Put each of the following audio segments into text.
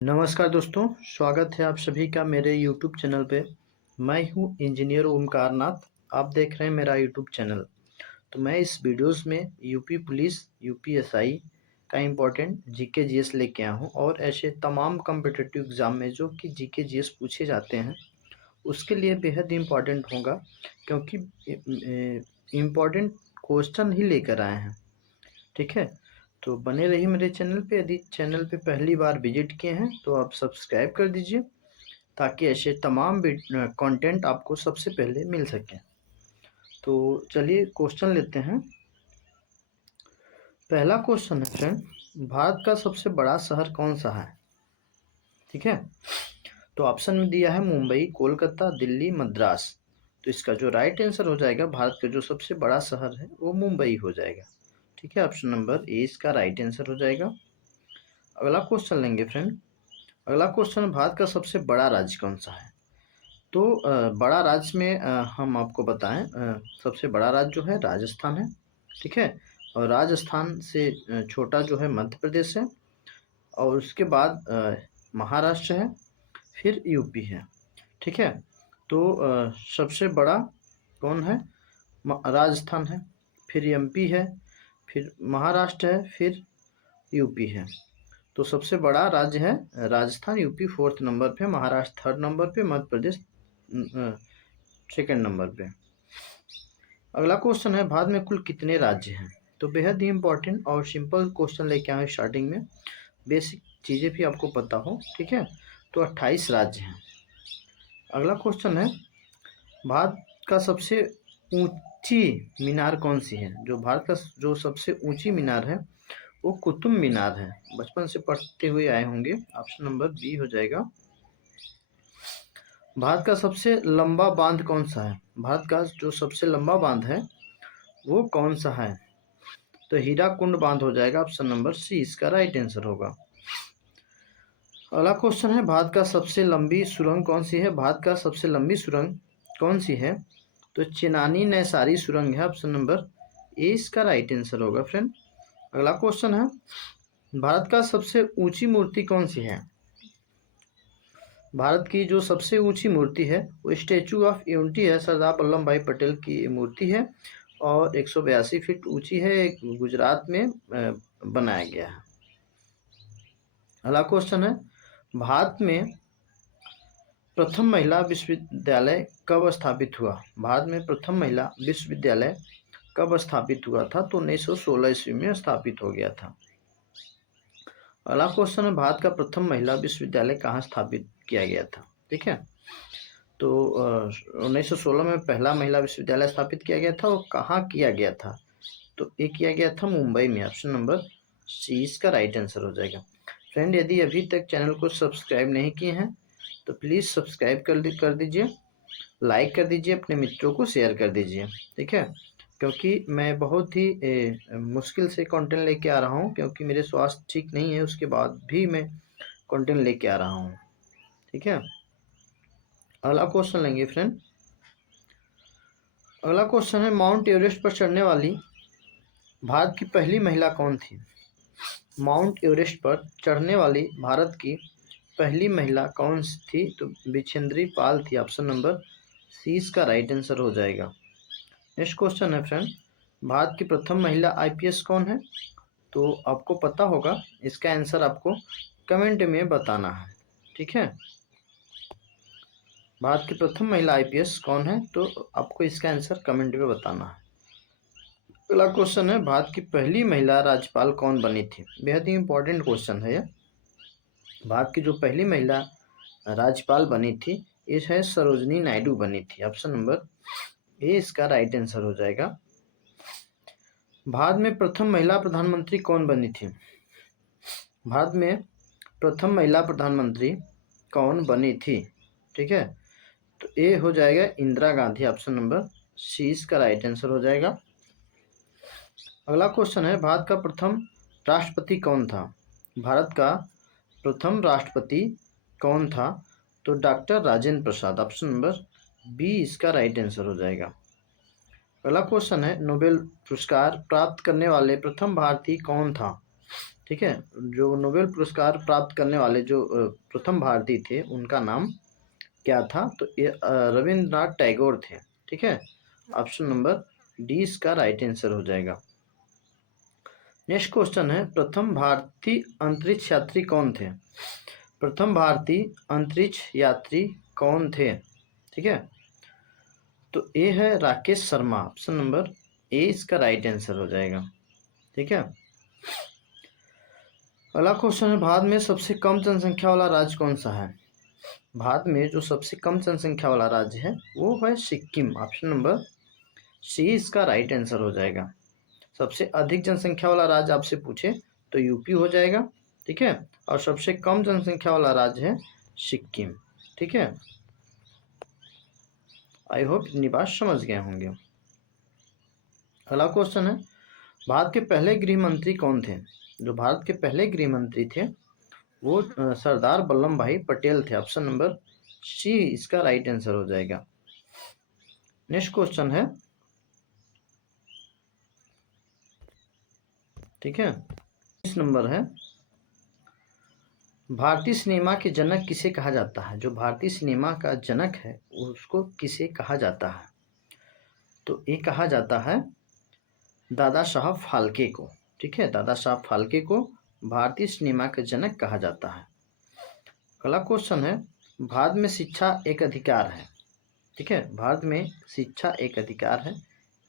नमस्कार दोस्तों, स्वागत है आप सभी का मेरे यूट्यूब चैनल पे। मैं हूँ इंजीनियर ओमकार नाथ। आप देख रहे हैं मेरा यूट्यूब चैनल। तो मैं इस वीडियोस में यूपी पुलिस, यूपीएसआई का इम्पोर्टेंट जीके जीएस लेके आया हूँ और ऐसे तमाम कम्पिटिटिव एग्ज़ाम में जो कि जीके जीएस पूछे जाते हैं उसके लिए बेहद इम्पॉर्टेंट होगा, क्योंकि इम्पॉर्टेंट क्वेश्चन ही लेकर आए हैं। ठीक है, तो बने रहिए मेरे चैनल पे। यदि चैनल पे पहली बार विजिट किए हैं तो आप सब्सक्राइब कर दीजिए, ताकि ऐसे तमाम कंटेंट आपको सबसे पहले मिल सके। तो चलिए क्वेश्चन लेते हैं। पहला क्वेश्चन है फ्रेंड, भारत का सबसे बड़ा शहर कौन सा है? ठीक है, तो ऑप्शन में दिया है मुंबई, कोलकाता, दिल्ली, मद्रास। तो इसका जो राइट आंसर हो जाएगा, भारत का जो सबसे बड़ा शहर है वो मुंबई हो जाएगा। ठीक है, ऑप्शन नंबर ए इसका राइट आंसर हो जाएगा। अगला क्वेश्चन लेंगे फ्रेंड। अगला क्वेश्चन, भारत का सबसे बड़ा राज्य कौन सा है? तो बड़ा राज्य में हम आपको बताएं, सबसे बड़ा राज्य जो है राजस्थान है। ठीक है, और राजस्थान से छोटा जो है मध्य प्रदेश है, और उसके बाद महाराष्ट्र है, फिर यूपी है। ठीक है, तो सबसे बड़ा कौन है? राजस्थान है, फिर एमपी है, फिर महाराष्ट्र है, फिर यूपी है। तो सबसे बड़ा राज्य है राजस्थान, यूपी फोर्थ नंबर पे, महाराष्ट्र थर्ड नंबर पे, मध्य प्रदेश सेकंड नंबर पे। अगला क्वेश्चन है, भारत में कुल कितने राज्य हैं? तो बेहद ही इंपॉर्टेंट और सिंपल क्वेश्चन लेके आए स्टार्टिंग में, बेसिक चीज़ें भी आपको पता हो। ठीक है, तो 28 राज्य हैं। अगला क्वेश्चन है, भारत का सबसे ऊंची मीनार कौन सी है? जो भारत का जो सबसे ऊंची मीनार है वो कुतुब मीनार है। बचपन से पढ़ते हुए आए होंगे। ऑप्शन नंबर बी हो जाएगा। भारत का सबसे लंबा बांध कौन सा है? भारत का जो सबसे लंबा बांध है वो कौन सा है? तो हीराकुंड बांध हो जाएगा। ऑप्शन नंबर सी इसका राइट आंसर होगा। अगला क्वेश्चन है, भारत का सबसे लंबी सुरंग कौन सी है? भारत का सबसे लंबी सुरंग कौन सी है? तो चेनानी नैसारी सुरंग है। ऑप्शन नंबर ए इसका राइट आंसर होगा फ्रेंड। अगला क्वेश्चन है, भारत का सबसे ऊंची मूर्ति कौन सी है? भारत की जो सबसे ऊंची मूर्ति है वो स्टैचू ऑफ यूनिटी है। सरदार वल्लभ भाई पटेल की मूर्ति है और 182 फीट ऊंची है। गुजरात में बनाया गया है। अगला क्वेश्चन है, भारत में प्रथम महिला विश्वविद्यालय कब स्थापित हुआ? भारत में प्रथम महिला विश्वविद्यालय कब स्थापित हुआ था? तो 1916 ईस्वी में स्थापित हो गया था। अगला क्वेश्चन है, भारत का प्रथम महिला विश्वविद्यालय कहाँ स्थापित किया गया था? ठीक है, तो 1916 में पहला महिला विश्वविद्यालय स्थापित किया गया था। और कहाँ किया गया था? तो ये किया गया था मुंबई में। ऑप्शन नंबर सी इसका राइट आंसर हो जाएगा। फ्रेंड, यदि अभी तक चैनल को सब्सक्राइब नहीं किए हैं तो प्लीज़ सब्सक्राइब कर दीजिए, लाइक कर दीजिए, अपने मित्रों को शेयर कर दीजिए। ठीक है, क्योंकि मैं बहुत ही मुश्किल से कंटेंट लेके आ रहा हूँ, क्योंकि मेरे स्वास्थ्य ठीक नहीं है, उसके बाद भी मैं कंटेंट लेके आ रहा हूँ। ठीक है, अगला क्वेश्चन लेंगे फ्रेंड। अगला क्वेश्चन है, माउंट एवरेस्ट पर चढ़ने वाली भारत की पहली महिला कौन थी? माउंट एवरेस्ट पर चढ़ने वाली भारत की पहली महिला कौन सी थी? तो बिछेंद्री पाल थी। ऑप्शन नंबर सी इसका राइट आंसर हो जाएगा। नेक्स्ट क्वेश्चन है फ्रेंड, भारत की प्रथम महिला आईपीएस कौन है? तो आपको पता होगा, इसका आंसर आपको कमेंट में बताना है। ठीक है, भारत की प्रथम महिला आईपीएस कौन है? तो आपको इसका आंसर कमेंट में बताना है। अगला क्वेश्चन है, भारत की पहली महिला राज्यपाल कौन बनी थी? बेहद ही इंपॉर्टेंट क्वेश्चन है ये। भारत की जो पहली महिला राज्यपाल बनी थी ये है सरोजनी नायडू बनी थी। ऑप्शन नंबर ए इसका राइट आंसर हो जाएगा। भारत में प्रथम महिला प्रधानमंत्री कौन बनी थी? भारत में प्रथम महिला प्रधानमंत्री कौन बनी थी? ठीक है, तो ए हो जाएगा Indira Gandhi. Option number C इसका राइट आंसर हो जाएगा। अगला क्वेश्चन है, भारत का प्रथम राष्ट्रपति कौन था? भारत का प्रथम राष्ट्रपति कौन था? तो doctor Rajendra Prasad. Option number B इसका राइट आंसर हो जाएगा। अगला क्वेश्चन है, नोबेल पुरस्कार प्राप्त करने वाले प्रथम भारतीय कौन था? ठीक है। जो नोबेल पुरस्कार प्राप्त करने वाले जो प्रथम भारतीय थे उनका नाम क्या था? तो ये रविंद्रनाथ टैगोर थे। ठीक है, ऑप्शन नंबर डी इसका राइट आंसर हो जाएगा। नेक्स्ट क्वेश्चन है, प्रथम भारतीय अंतरिक्ष यात्री कौन थे? प्रथम भारतीय अंतरिक्ष यात्री कौन थे? ठीक है, तो ए है Rakesh Sharma, option number A इसका राइट आंसर हो जाएगा। ठीक है, अगला क्वेश्चन है, भारत में सबसे कम जनसंख्या वाला राज्य कौन सा है? भारत में जो सबसे कम जनसंख्या वाला राज्य है वो है सिक्किम, ऑप्शन नंबर सी इसका राइट आंसर हो जाएगा। सबसे अधिक जनसंख्या वाला राज्य आपसे पूछे तो यूपी हो जाएगा। ठीक है, और सबसे कम जनसंख्या वाला राज्य है सिक्किम। ठीक है, आई होप इतनी बात समझ गए होंगे। अगला क्वेश्चन है, भारत के पहले गृह मंत्री कौन थे? जो भारत के पहले गृह मंत्री थे वो सरदार वल्लभ भाई पटेल थे, ऑप्शन नंबर सी इसका राइट आंसर हो जाएगा। नेक्स्ट क्वेश्चन है, ठीक है, इस नंबर है, भारतीय सिनेमा के जनक किसे कहा जाता है? जो भारतीय सिनेमा का जनक है उसको किसे कहा जाता है? तो ये कहा जाता है दादा साहब फाल्के को। ठीक है, दादा साहब फाल्के को भारतीय सिनेमा का जनक कहा जाता है। अगला क्वेश्चन है, भारत में शिक्षा एक अधिकार है। ठीक है, भारत में शिक्षा एक अधिकार है,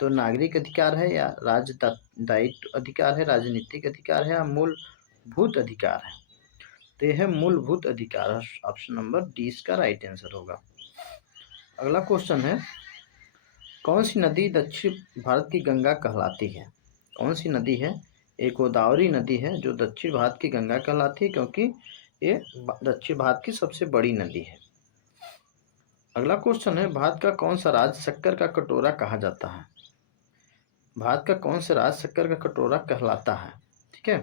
तो नागरिक अधिकार है या राजदायित्व अधिकार है, राजनीतिक अधिकार है या मूलभूत अधिकार है? तो यह है मूलभूत अधिकार, ऑप्शन नंबर डी इसका राइट आंसर होगा। अगला क्वेश्चन है, कौन सी नदी दक्षिण भारत की गंगा कहलाती है? कौन सी नदी है? एक गोदावरी नदी है जो दक्षिण भारत की गंगा कहलाती है, क्योंकि ये दक्षिण भारत की सबसे बड़ी नदी है। अगला क्वेश्चन है, भारत का कौन सा राज्य शक्कर का कटोरा कहा जाता है? भारत का कौन सा राज्य शक्कर का कटोरा कहलाता है? ठीक है,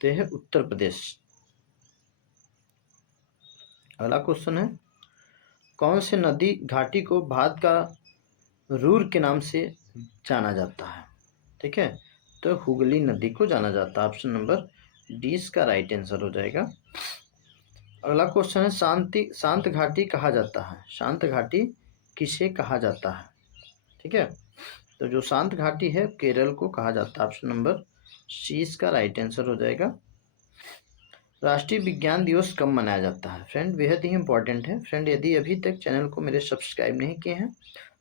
तो यह है उत्तर प्रदेश। अगला क्वेश्चन है, कौन से नदी घाटी को भारत का रूर के नाम से जाना जाता है? ठीक है, तो हुगली नदी को जाना जाता है, ऑप्शन नंबर डी इसका राइट आंसर हो जाएगा। अगला क्वेश्चन है, शांत घाटी कहा जाता है? शांत घाटी किसे कहा जाता है? ठीक है, तो जो शांत घाटी है केरल को कहा जाता है, ऑप्शन नंबर सी इसका राइट आंसर हो जाएगा। राष्ट्रीय विज्ञान दिवस कब मनाया जाता है? फ्रेंड बेहद ही इंपॉर्टेंट है। फ्रेंड यदि अभी तक चैनल को मेरे सब्सक्राइब नहीं किए हैं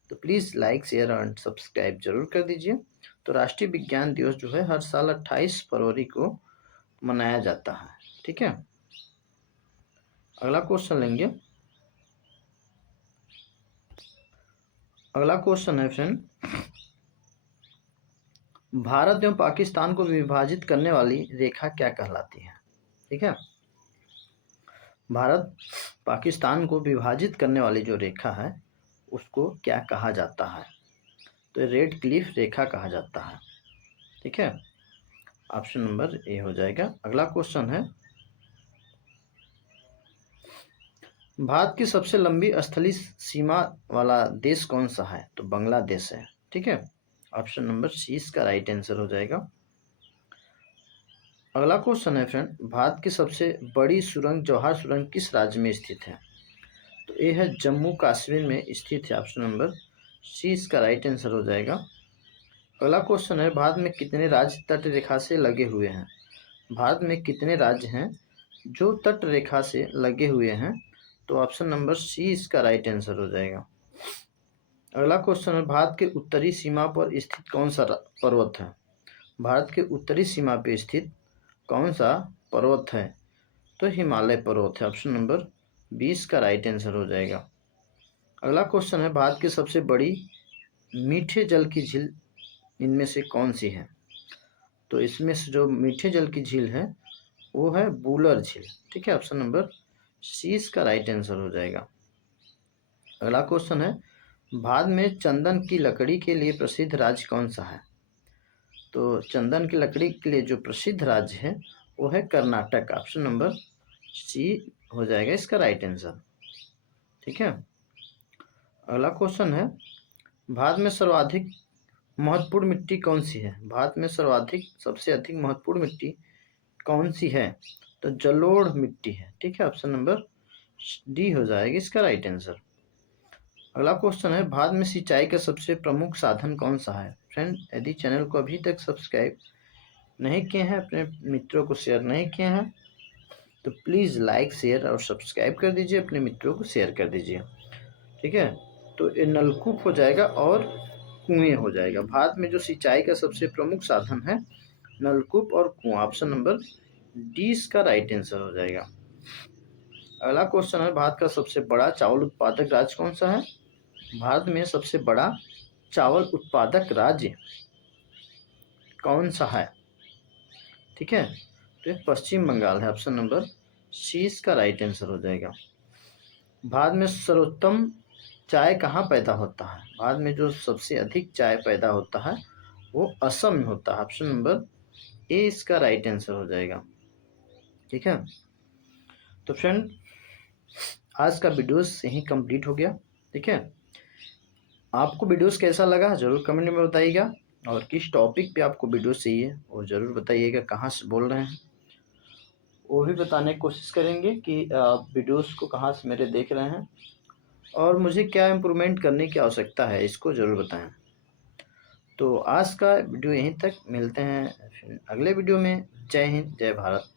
तो please like share and subscribe जरूर कर दीजिए। तो राष्ट्रीय विज्ञान दिवस जो है हर साल 28 फरवरी को मनाया जाता है। ठीक है, अगला क्वेश्चन लेंगे। अगला क्वेश्चन है फ्रेंड, भारत एवं पाकिस्तान को विभाजित करने वाली रेखा क्या कहलाती है? ठीक है, भारत पाकिस्तान को विभाजित करने वाली जो रेखा है उसको क्या कहा जाता है? तो रेड क्लिफ रेखा कहा जाता है। ठीक है, ऑप्शन नंबर ए हो जाएगा। अगला क्वेश्चन है, भारत की सबसे लंबी स्थलीय सीमा वाला देश कौन सा है? तो बांग्लादेश है। ठीक है, ऑप्शन नंबर सी इसका राइट आंसर हो जाएगा। अगला क्वेश्चन है फ्रेंड, भारत की सबसे बड़ी सुरंग जवाहर सुरंग किस राज्य में स्थित है? तो ये है जम्मू कश्मीर में स्थित है, ऑप्शन नंबर सी इसका राइट आंसर हो जाएगा। अगला क्वेश्चन है, भारत में कितने राज्य तट रेखा से लगे हुए हैं? भारत में कितने राज्य हैं जो तट रेखा से लगे हुए हैं? तो ऑप्शन नंबर सी इसका राइट आंसर हो जाएगा। अगला क्वेश्चन है, भारत के उत्तरी सीमा पर स्थित कौन सा पर्वत है? भारत के उत्तरी सीमा पर स्थित कौन सा पर्वत है? तो हिमालय पर्वत है, ऑप्शन नंबर 20 का राइट आंसर हो जाएगा। अगला क्वेश्चन है, भारत की सबसे बड़ी मीठे जल की झील इनमें से कौन सी है? तो इसमें से जो मीठे जल की झील है वो है बूलर झील। ठीक है, ऑप्शन नंबर सी इसका राइट आंसर हो जाएगा। अगला क्वेश्चन है, भारत में चंदन की लकड़ी के लिए प्रसिद्ध राज्य कौन सा है? तो चंदन की लकड़ी के लिए जो प्रसिद्ध राज्य है वो है कर्नाटक, ऑप्शन नंबर सी हो जाएगा इसका राइट आंसर। ठीक है, अगला क्वेश्चन है, भारत में सर्वाधिक महत्वपूर्ण मिट्टी कौन सी है? भारत में सबसे अधिक महत्वपूर्ण मिट्टी कौन सी है? तो जलोढ़ मिट्टी है। ठीक है, ऑप्शन नंबर डी हो जाएगा इसका राइट आंसर। अगला क्वेश्चन है, भारत में सिंचाई का सबसे प्रमुख साधन कौन सा है? फ्रेंड, यदि चैनल को अभी तक सब्सक्राइब नहीं किए हैं, अपने मित्रों को शेयर नहीं किए हैं, तो प्लीज़ लाइक शेयर और सब्सक्राइब कर दीजिए, अपने मित्रों को शेयर कर दीजिए। ठीक है, तो ये नलकूप हो जाएगा और कुएं हो जाएगा। भारत में जो सिंचाई का सबसे प्रमुख साधन है नलकूप और कुआं, ऑप्शन नंबर डी इसका राइट आंसर हो जाएगा। अगला क्वेश्चन है, भारत का सबसे बड़ा चावल उत्पादक राज्य कौन सा है? भारत में सबसे बड़ा चावल उत्पादक राज्य कौन सा है? ठीक है, तो ये पश्चिम बंगाल है, ऑप्शन नंबर सी इसका राइट आंसर हो जाएगा। भारत में सर्वोत्तम चाय कहाँ पैदा होता है? भारत में जो सबसे अधिक चाय पैदा होता है वो असम में होता है, ऑप्शन नंबर ए इसका राइट आंसर हो जाएगा। ठीक है, तो फ्रेंड आज का वीडियोस यहीं कंप्लीट हो गया। ठीक है, आपको वीडियोस कैसा लगा ज़रूर कमेंट में बताइएगा, और किस टॉपिक पे आपको वीडियो चाहिए वो ज़रूर बताइएगा, कहाँ से बोल रहे हैं वो भी बताने की कोशिश करेंगे कि आप वीडियोस को कहाँ से मेरे देख रहे हैं, और मुझे क्या इम्प्रूवमेंट करने की आवश्यकता है इसको ज़रूर बताएं। तो आज का वीडियो यहीं तक, मिलते हैं फिर अगले वीडियो में। जय हिंद, जय भारत।